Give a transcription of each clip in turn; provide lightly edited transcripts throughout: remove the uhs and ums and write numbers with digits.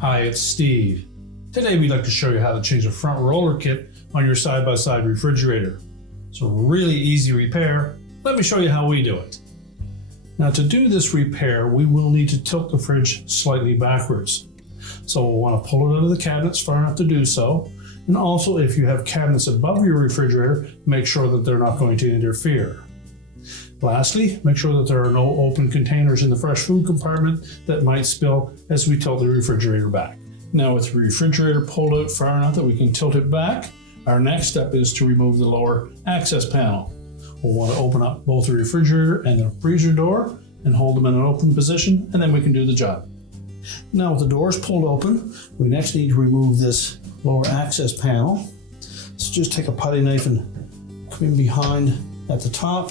Hi, it's Steve. Today we'd like to show you how to change the front roller kit on your side-by-side refrigerator. It's a really easy repair. Let me show you how we do it. Now, to do this repair, we will need to tilt the fridge slightly backwards. So we'll want to pull it out of the cabinets far enough to do so. And also, if you have cabinets above your refrigerator, make sure that they're not going to interfere. Lastly, make sure that there are no open containers in the fresh food compartment that might spill as we tilt the refrigerator back. Now, with the refrigerator pulled out far enough that we can tilt it back, our next step is to remove the lower access panel. We'll want to open up both the refrigerator and the freezer door and hold them in an open position, and then we can do the job. Now, with the doors pulled open, we next need to remove this lower access panel. So just take a putty knife and come in behind at the top,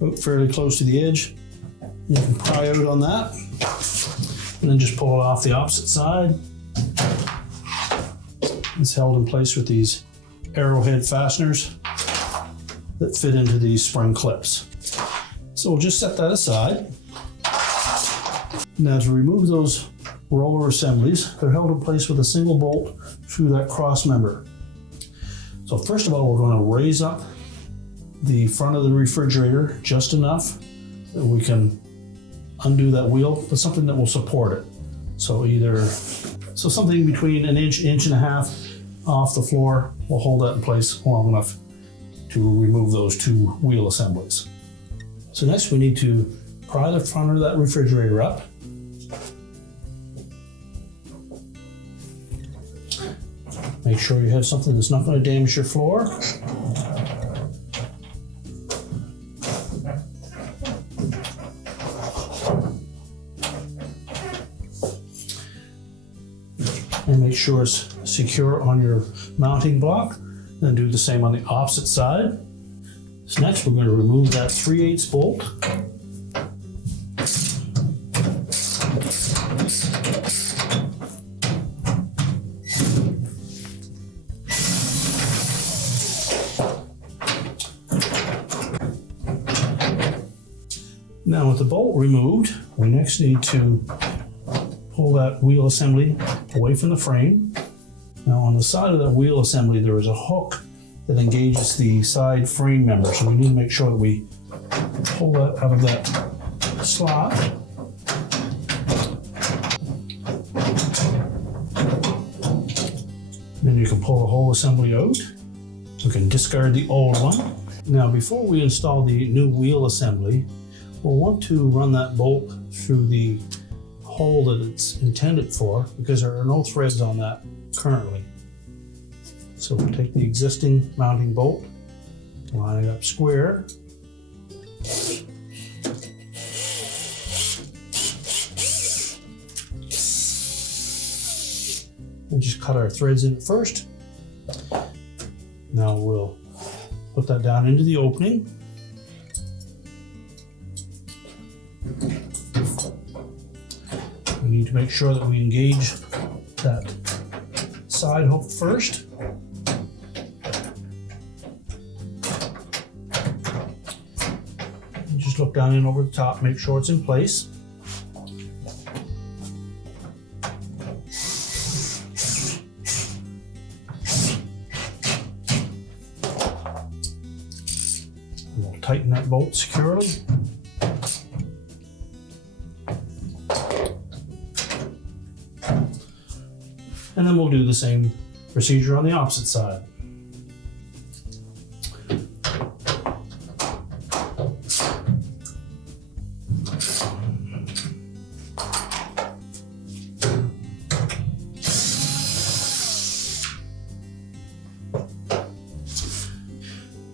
about fairly close to the edge. You can pry out on that, and then just pull it off the opposite side. It's held in place with these arrowhead fasteners that fit into these spring clips. So we'll just set that aside. Now, to remove those roller assemblies, they're held in place with a single bolt through that cross member. So first of all, we're going to raise up the front of the refrigerator just enough that we can undo that wheel, but something that will support it. So something between an inch and a half off the floor will hold that in place long enough to remove those two wheel assemblies. So next we need to pry the front of that refrigerator up. Make sure you have something that's not going to damage your floor. And make sure it's secure on your mounting block. Then do the same on the opposite side. So next we're going to remove that 3/8 bolt. Now, with the bolt removed, we next need to pull that wheel assembly away from the frame. Now, on the side of that wheel assembly, there is a hook that engages the side frame member. So we need to make sure that we pull that out of that slot. Then you can pull the whole assembly out. We can discard the old one. Now, before we install the new wheel assembly, we'll want to run that bolt through the hole that it's intended for, because there are no threads on that currently. So we'll take the existing mounting bolt, line it up square, and just cut our threads in it first. Now we'll put that down into the opening. We need to make sure that we engage that side hook first. And just look down in over the top, make sure it's in place. And we'll tighten that bolt securely. And then we'll do the same procedure on the opposite side.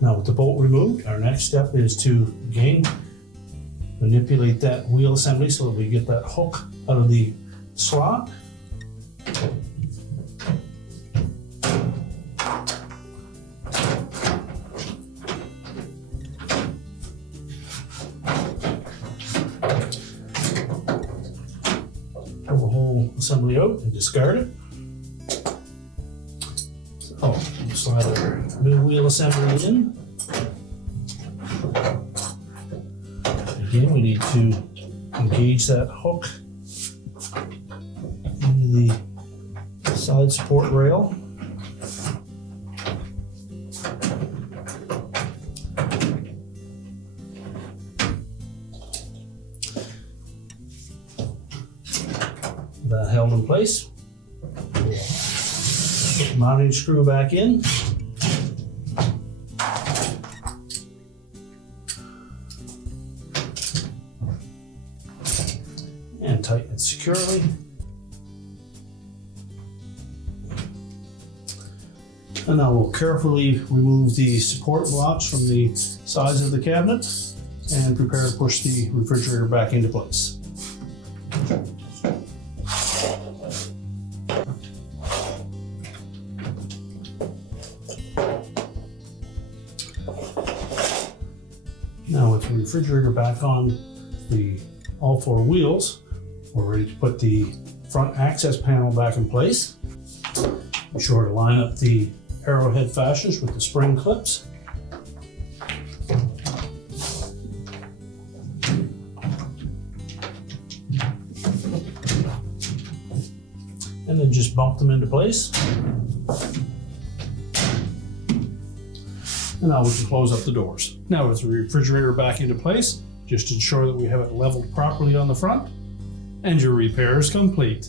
Now, with the bolt removed, our next step is to again manipulate that wheel assembly so that we get that hook out of the slot. Pull the whole assembly out and discard it. So, slide our new wheel assembly in. Again, we need to engage that hook into the side support rail. That held in place. Put the mounting screw back in. And tighten it securely. And now we'll carefully remove the support blocks from the sides of the cabinet and prepare to push the refrigerator back into place. Now with the refrigerator back on all four wheels, we're ready to put the front access panel back in place. Be sure to line up the arrowhead fasteners with the spring clips. And then just bump them into place. And now we can close up the doors. Now with the refrigerator back into place, just ensure that we have it leveled properly on the front, and your repair is complete.